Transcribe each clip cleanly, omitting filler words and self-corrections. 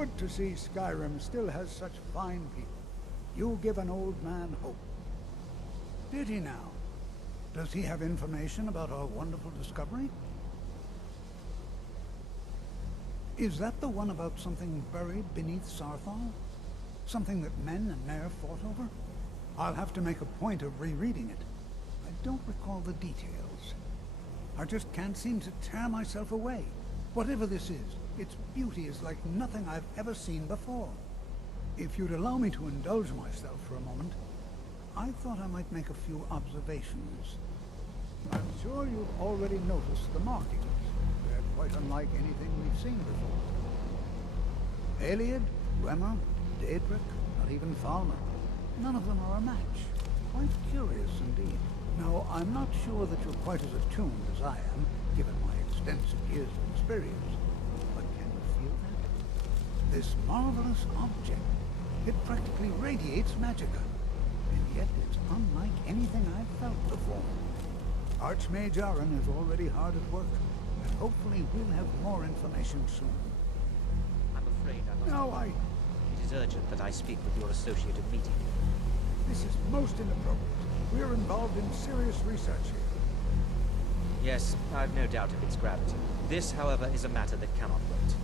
good to see Skyrim still has such fine people. You give an old man hope. Did he now? Does he have information about our wonderful discovery? Is that the one about something buried beneath Sarthal? Something that men and Mare fought over? I'll have to make a point of rereading it. I don't recall the details. I just can't seem to tear myself away. Whatever this is, its beauty is like nothing I've ever seen before. If you'd allow me to indulge myself for a moment, I thought I might make a few observations. I'm sure you've already noticed the markings. They're quite unlike anything we've seen before. Aliad, Remmer, Daedric, not even Falmer. None of them are a match. Quite curious indeed. Now, I'm not sure that you're quite as attuned as I am, given my extensive years of experience. But can you feel that? This marvelous object, it practically radiates magicka. And yet it's unlike anything I've felt before. Archmage Aaron is already hard at work, and hopefully we'll have more information soon. I'm afraid I must... No, It is urgent that I speak with your associate immediately. This is most inappropriate. We're involved in serious research here. Yes, I've no doubt of its gravity. This, however, is a matter that cannot wait.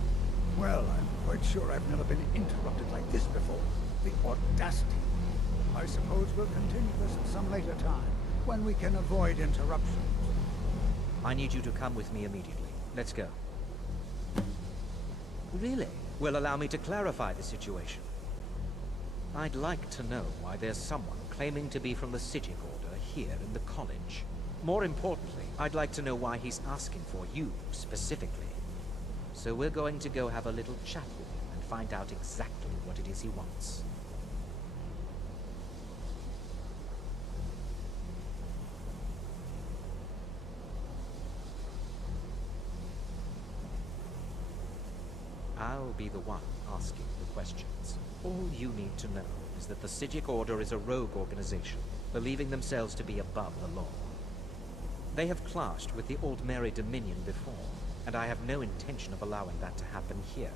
Well, I'm quite sure I've never been interrupted like this before. The audacity. I suppose we'll continue this at some later time, when we can avoid interruptions. I need you to come with me immediately. Let's go. Really? Well, allow me to clarify the situation. I'd like to know why there's someone claiming to be from the Sigil Order here in the college. More importantly, I'd like to know why he's asking for you, specifically. So we're going to go have a little chat with him and find out exactly what it is he wants. I'll be the one asking the questions. All you need to know is that the Sigil Order is a rogue organization, believing themselves to be above the law. They have clashed with the Old Mary Dominion before, and I have no intention of allowing that to happen here.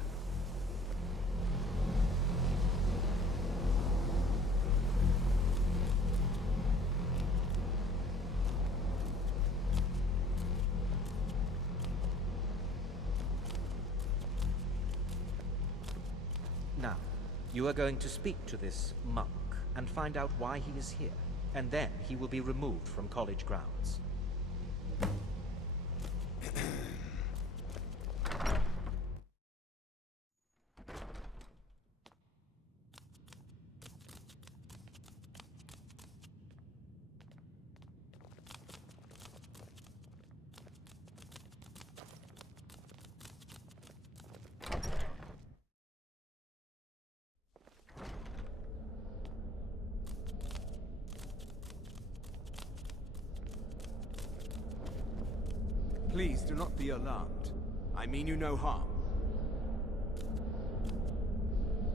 Now, you are going to speak to this monk and find out why he is here, and then he will be removed from college grounds. Please do not be alarmed. I mean you no harm.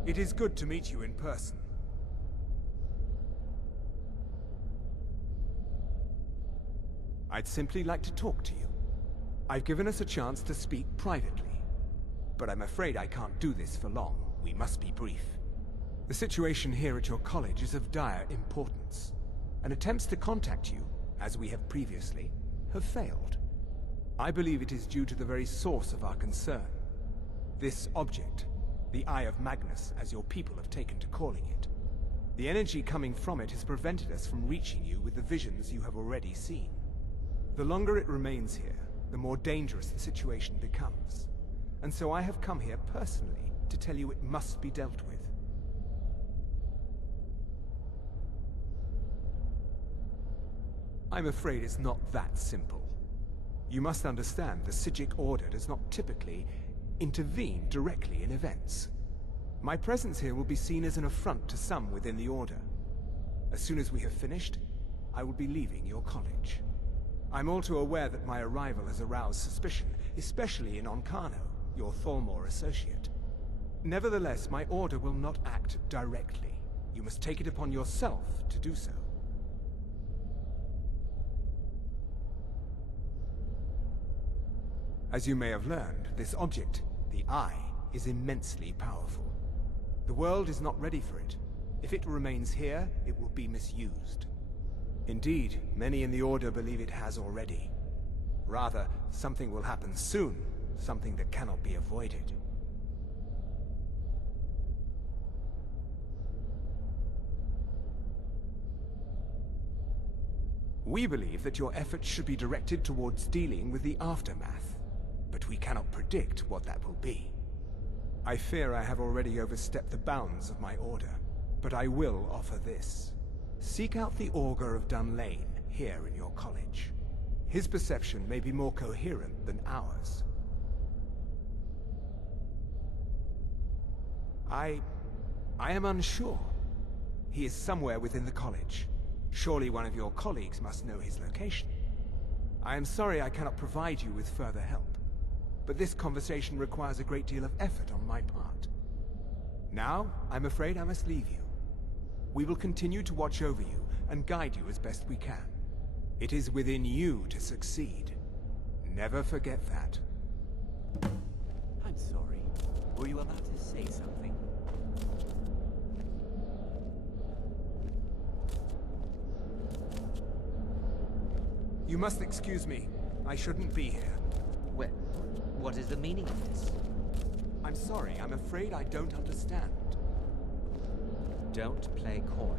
It is good to meet you in person. I'd simply like to talk to you. I've given us a chance to speak privately, but I'm afraid I can't do this for long. We must be brief. The situation here at your college is of dire importance, and attempts to contact you, as we have previously, have failed. I believe it is due to the very source of our concern. This object, the Eye of Magnus, as your people have taken to calling it. The energy coming from it has prevented us from reaching you with the visions you have already seen. The longer it remains here, the more dangerous the situation becomes. And so I have come here personally to tell you it must be dealt with. I'm afraid it's not that simple. You must understand the Sigil Order does not typically intervene directly in events. My presence here will be seen as an affront to some within the Order. As soon as we have finished, I will be leaving your college. I'm all too aware that my arrival has aroused suspicion, especially in Onkano, your Thormore associate. Nevertheless, my Order will not act directly. You must take it upon yourself to do so. As you may have learned, this object, the Eye, is immensely powerful. The world is not ready for it. If it remains here, it will be misused. Indeed, many in the Order believe it has already. Rather, something will happen soon, something that cannot be avoided. We believe that your efforts should be directed towards dealing with the aftermath, but we cannot predict what that will be. I fear I have already overstepped the bounds of my order, but I will offer this. Seek out the Augur of Dunlane here in your college. His perception may be more coherent than ours. I am unsure. He is somewhere within the college. Surely one of your colleagues must know his location. I am sorry I cannot provide you with further help, but this conversation requires a great deal of effort on my part. Now, I'm afraid I must leave you. We will continue to watch over you and guide you as best we can. It is within you to succeed. Never forget that. I'm sorry. Were you about to say something? You must excuse me. I shouldn't be here. Well, what is the meaning of this? I'm sorry. I'm afraid I don't understand. Don't play coy.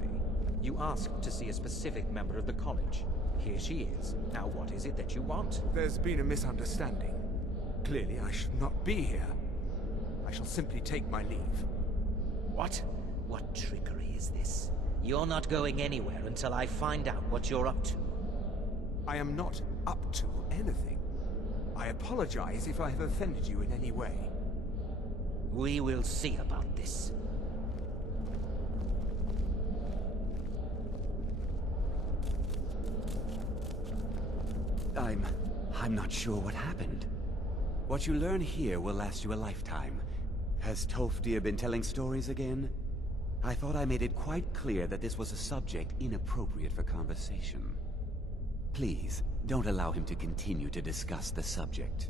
You asked to see a specific member of the college. Here she is. Now what is it that you want? There's been a misunderstanding. Clearly, I should not be here. I shall simply take my leave. What? What trickery is this? You're not going anywhere until I find out what you're up to. I am not up to anything. I apologize if I have offended you in any way. We will see about this. I'm not sure what happened. What you learn here will last you a lifetime. Has Tofdir been telling stories again? I thought I made it quite clear that this was a subject inappropriate for conversation. Please, don't allow him to continue to discuss the subject.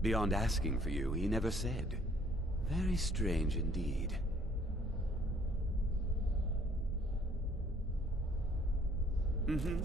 Beyond asking for you, he never said. Very strange indeed. Mm-hmm.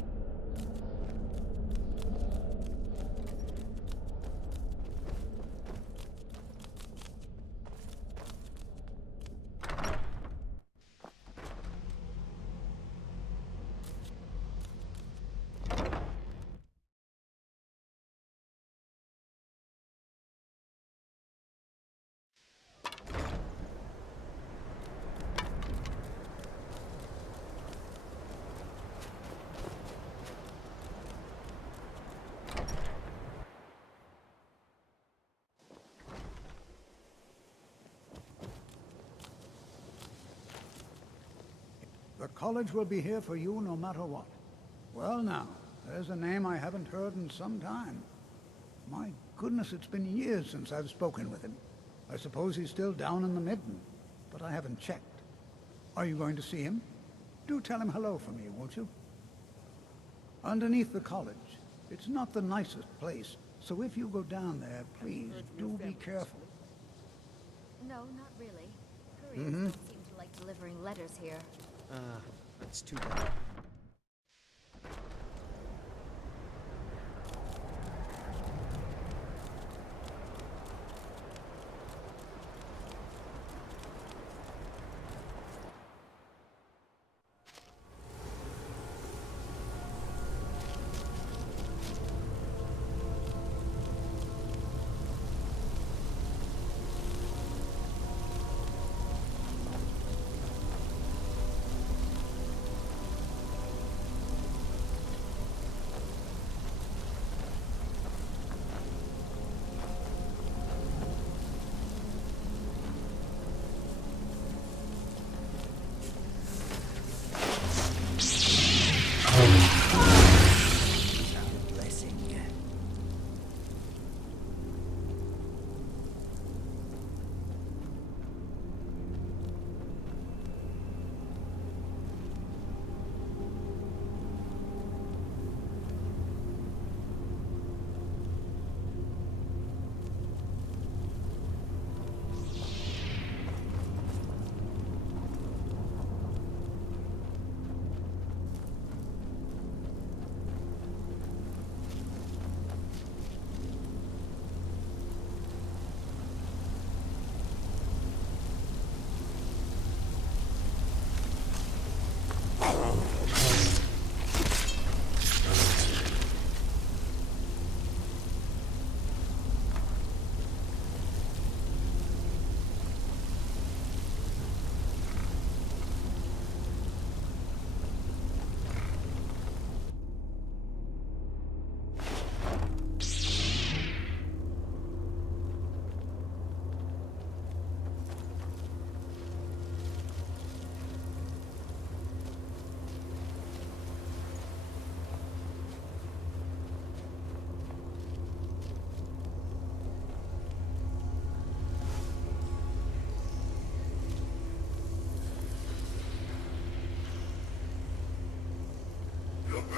The college will be here for you no matter what. Well now, there's a name I haven't heard in some time. My goodness, it's been years since I've spoken with him. I suppose he's still down in the Midden, but I haven't checked. Are you going to see him? Do tell him hello for me, won't you? Underneath the college. It's not the nicest place, so if you go down there, please do be careful. No, not really. Couriers don't seem to like delivering letters here. That's too bad.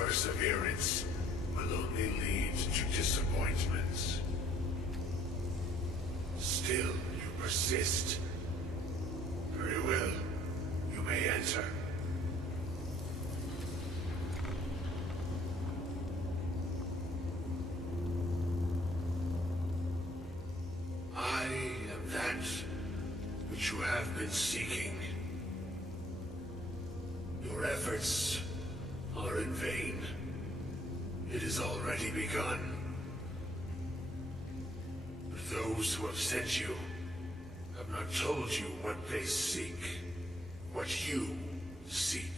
perseverance will only lead to disappointments. Still, you persist. Very well. You may enter. I am that which you have been seeking. Your efforts are in vain. It has already begun. But those who have sent you have not told you what they seek, what you seek.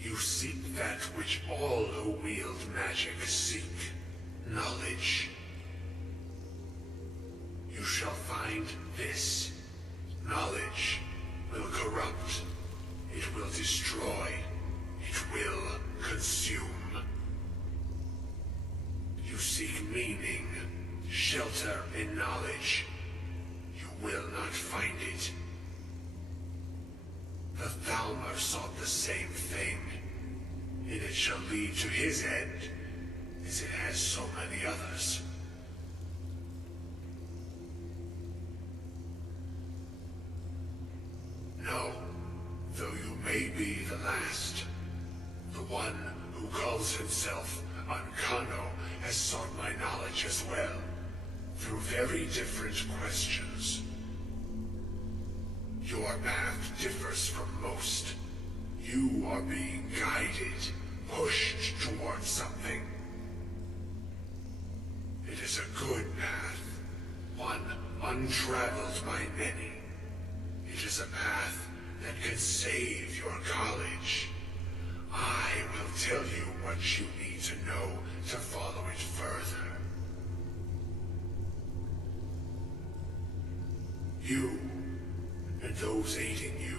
You seek that which all who wield magic seek, knowledge. You shall find this. Knowledge will corrupt. It will destroy. It will consume. You seek meaning, shelter in knowledge. You will not find it. The Thalmor sought the same thing, and it shall lead to his end, as it has so many others. No, though you may be the last, the one who calls himself Ancano has sought my knowledge as well, through very different questions. Your path differs from most. You are being guided, pushed towards something. It is a good path, one untraveled by many. It is a path that can save your college. I will tell you what you need to know to follow it further. You, and those aiding you,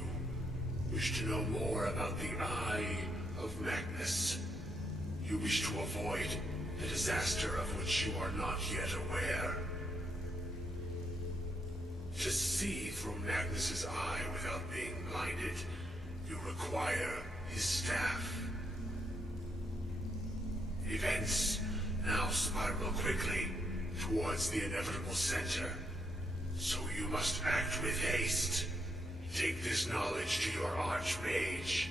wish to know more about the Eye of Magnus. You wish to avoid the disaster of which you are not yet aware. To see through Magnus's eye without being blinded, you require his staff. Events now spiral quickly towards the inevitable center. So you must act with haste. Take this knowledge to your Archmage.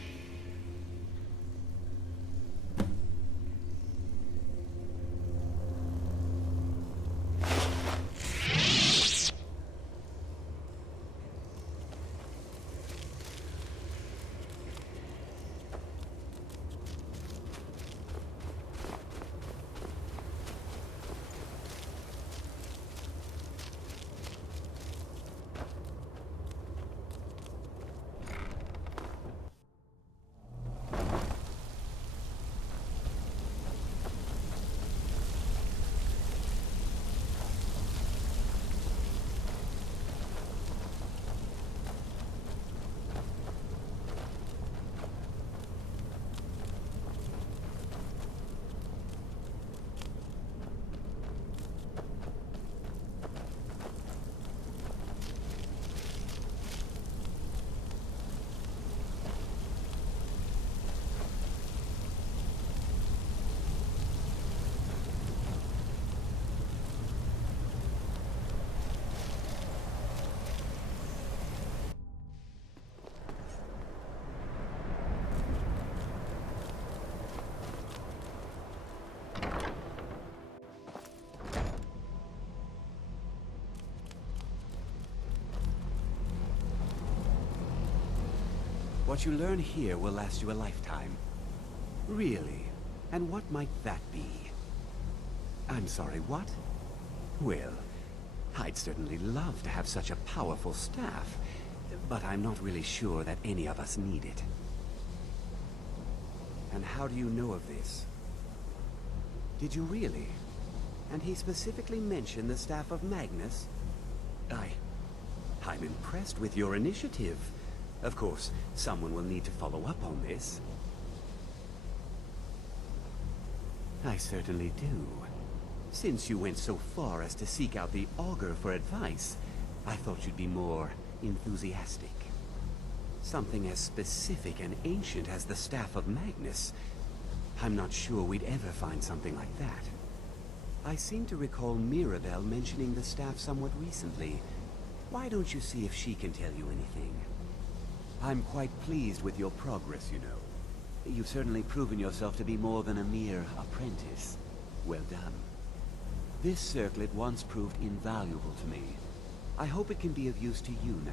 What you learn here will last you a lifetime. Really? And what might that be? I'm sorry, what? Well, I'd certainly love to have such a powerful staff, but I'm not really sure that any of us need it. And how do you know of this? Did you really? And he specifically mentioned the staff of Magnus? I'm impressed with your initiative. Of course, someone will need to follow up on this. I certainly do. Since you went so far as to seek out the Augur for advice, I thought you'd be more enthusiastic. Something as specific and ancient as the Staff of Magnus. I'm not sure we'd ever find something like that. I seem to recall Mirabelle mentioning the staff somewhat recently. Why don't you see if she can tell you anything? I'm quite pleased with your progress, you know. You've certainly proven yourself to be more than a mere apprentice. Well done. This circlet once proved invaluable to me. I hope it can be of use to you now.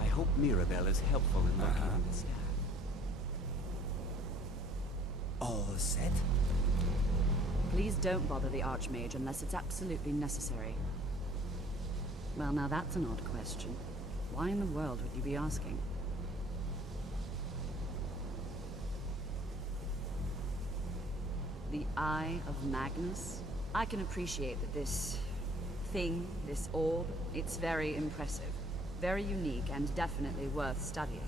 I hope Mirabelle is helpful in locating the staff. All set? Please don't bother the Archmage unless it's absolutely necessary. Well, now that's an odd question. Why in the world would you be asking? The Eye of Magnus? I can appreciate that this thing, this orb, it's very impressive. Very unique and definitely worth studying.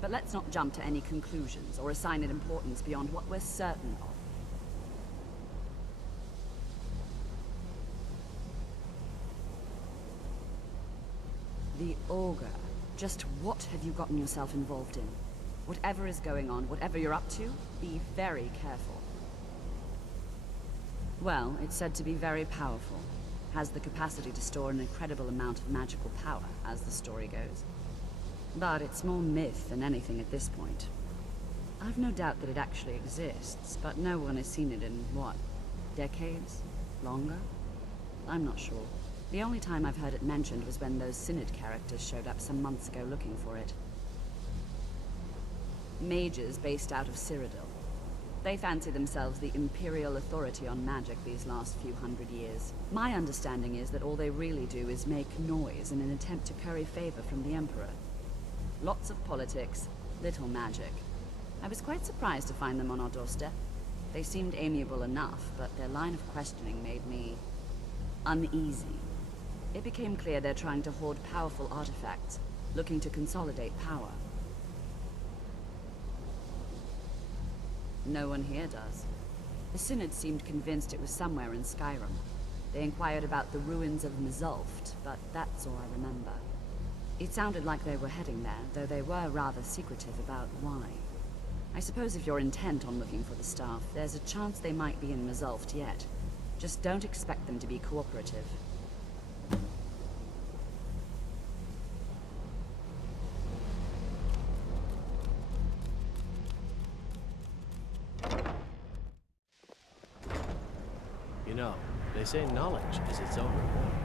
But let's not jump to any conclusions or assign it importance beyond what we're certain of. The Augur. Just what have you gotten yourself involved in? Whatever is going on, whatever you're up to, be very careful. Well, it's said to be very powerful. Has the capacity to store an incredible amount of magical power, as the story goes. But it's more myth than anything at this point. I've no doubt that it actually exists, but no one has seen it in, what, decades? Longer? I'm not sure. The only time I've heard it mentioned was when those Synod characters showed up some months ago looking for it. Mages based out of Cyrodiil. They fancy themselves the imperial authority on magic these last few hundred years. My understanding is that all they really do is make noise in an attempt to curry favor from the Emperor. Lots of politics, little magic. I was quite surprised to find them on our doorstep. They seemed amiable enough, but their line of questioning made me uneasy. It became clear they're trying to hoard powerful artifacts, looking to consolidate power. No one here does. The Synod seemed convinced it was somewhere in Skyrim. They inquired about the ruins of Mzulft, but that's all I remember. It sounded like they were heading there, though they were rather secretive about why. I suppose if you're intent on looking for the staff, there's a chance they might be in Mzulft yet. Just don't expect them to be cooperative. You know, they say knowledge is its own reward.